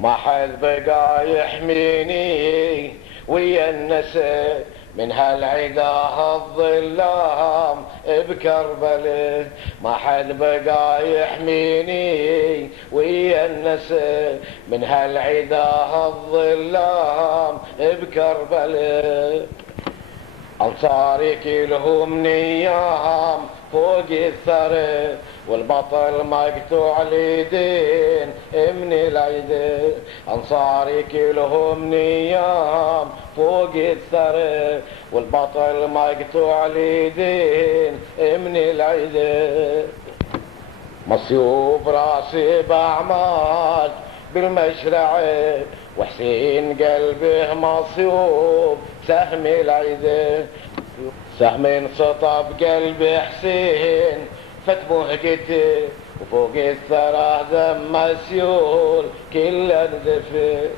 ما حد بقى يحميني ويا النسى من هالعدا الظلام بكربله. ما حد بقى يحميني ويا النسى من هالعدا الظلام بكربله. أنصاري كلهم نيام فوق الثرى والبطل مقطوع اليدين من العيد. أنصاري كلهم نيام فوق الثرى والبطل مقطوع اليدين من العيد. مصيوب راسي بعماد بالمشرعه وحسين قلبه مصيوب سهم العيد. سهم انسطب قلب حسين فت مهجته وفوق الثرى ذم سيول كل انذفه.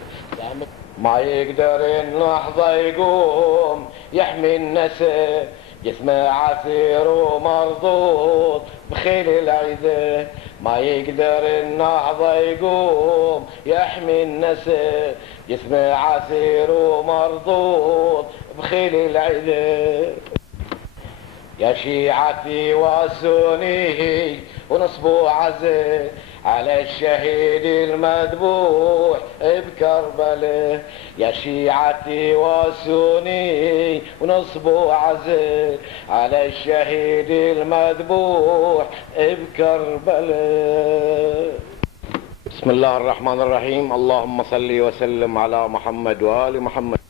ما يقدر اللحظة يقوم يحمي النسى جسمه عثير ومرضوض بخيل العيده. ما يقدر النهضة يقوم يحمي النسى جسمه عثير ومرضوض بخيل العيده. يا شيعتي واسونيه ونصبوا عزه على الشهيد المذبوح بكربله. يا شيعتي واسوني ونصبوا عزه على الشهيد المذبوح بكربله. بسم الله الرحمن الرحيم. اللهم صل وسلم على محمد وآل محمد.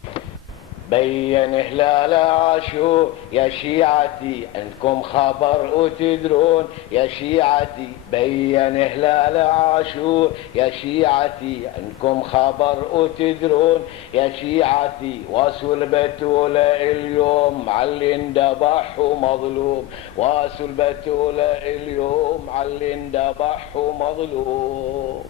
بين هلال عاشور يا شيعتي عندكم خبر وتدرون. يا شيعتي بين هلال عاشور يا شيعتي عندكم خبر وتدرون. يا شيعتي واسوا البتولة اليوم على اندبح ومظلوم. واسوا البتولة اليوم على اندبح ومظلوم.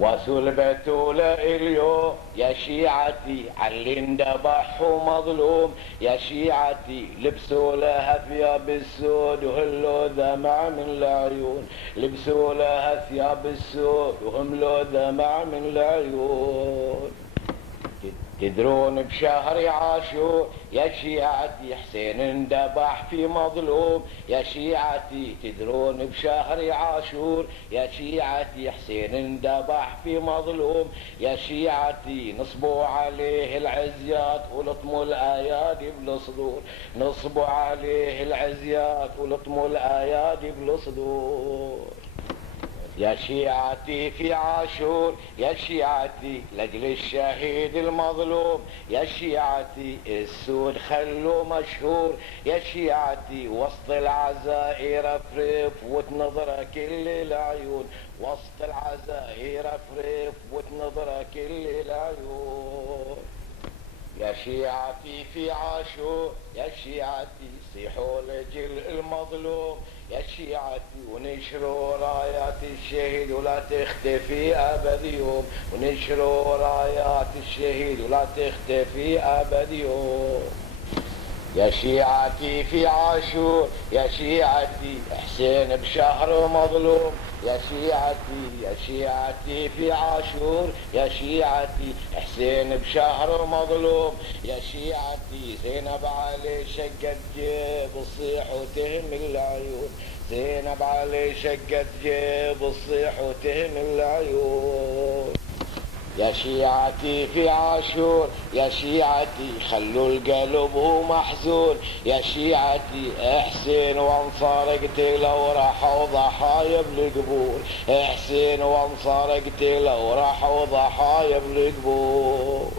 واسوا البتولة اليوم يا شيعتي علي اندبح ومظلوم. يا شيعتي لبسوا لها ثياب السود وهلوا دمع من العيون. لبسوا لها ثياب السود وهملوا دمع من العيون. تدرون بشهر عاشور يا شيعتي حسين اندبح في مظلوم. يا شيعتي تدرون بشهر عاشور يا شيعتي حسين اندبح في مظلوم. يا شيعتي نصبوا عليه العزيات ولطموا الايادي بالصدور. نصبوا عليه العزيات ولطموا الايادي بالصدور. يا شيعتي في عاشور يا شيعتي لاجل الشهيد المظلوم. يا شيعتي السود خلوا مشهور. يا شيعتي وسط العزاء يرفرف وتنظره كل العيون. وسط العزاء يرفرف وتنظره كل العيون. يا شيعتي في عاشور يا شيعتي صيحوا لجل المظلوم. يا شيعتي ونشروا رايات الشهيد ولا تختفي أبد يوم. ونشروا رايات الشهيد ولا تختفي أبد يوم. يا شيعتي في عاشور يا شيعتي حسين بشهر مظلوم. يا شيعتي في عاشور يا شيعتي حسين بشهر مظلوم. يا شيعتي زينب علي شقت جيب الصيح وتهم العيون. زينب علي شقت جيب الصيح وتهم العيون. يا شيعتي في عاشور يا شيعتي خلوا القلب هو محزون. يا شيعتي حسين وانصار قتلوا راحوا ضحايا بالقبور. حسين وانصار قتلوا راحوا ضحايا بالقبور.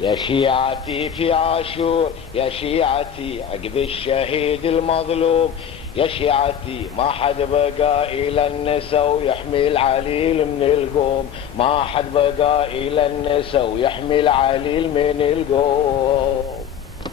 يا شيعتي في عاشور يا شيعتي عقب الشهيد المظلوم. يا شيعتي ما حد بقى إلى النسا ويحمي العليل من القوم. ما حد بقى إلى النسا ويحمي العليل من القوم.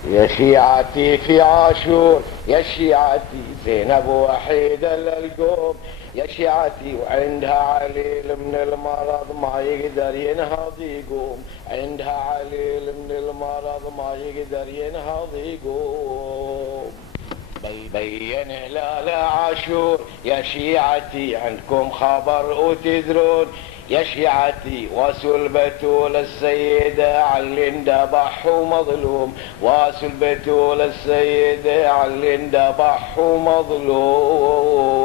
يا شيعتي في عاشور يا شيعتي زينب وحيدة للقوم. يا شيعتي وعندها عليل من المرض ما يقدر ينهض يقوم. عندها عليل من المرض ما يقدر ينهض يقوم. بين هلال عاشور يا شيعتي عندكم خبر وتدرون. يا شيعتي واسوا البتول السيدة علي اندبح ومظلوم، واسوا البتول السيدة علي اندبح ومظلوم.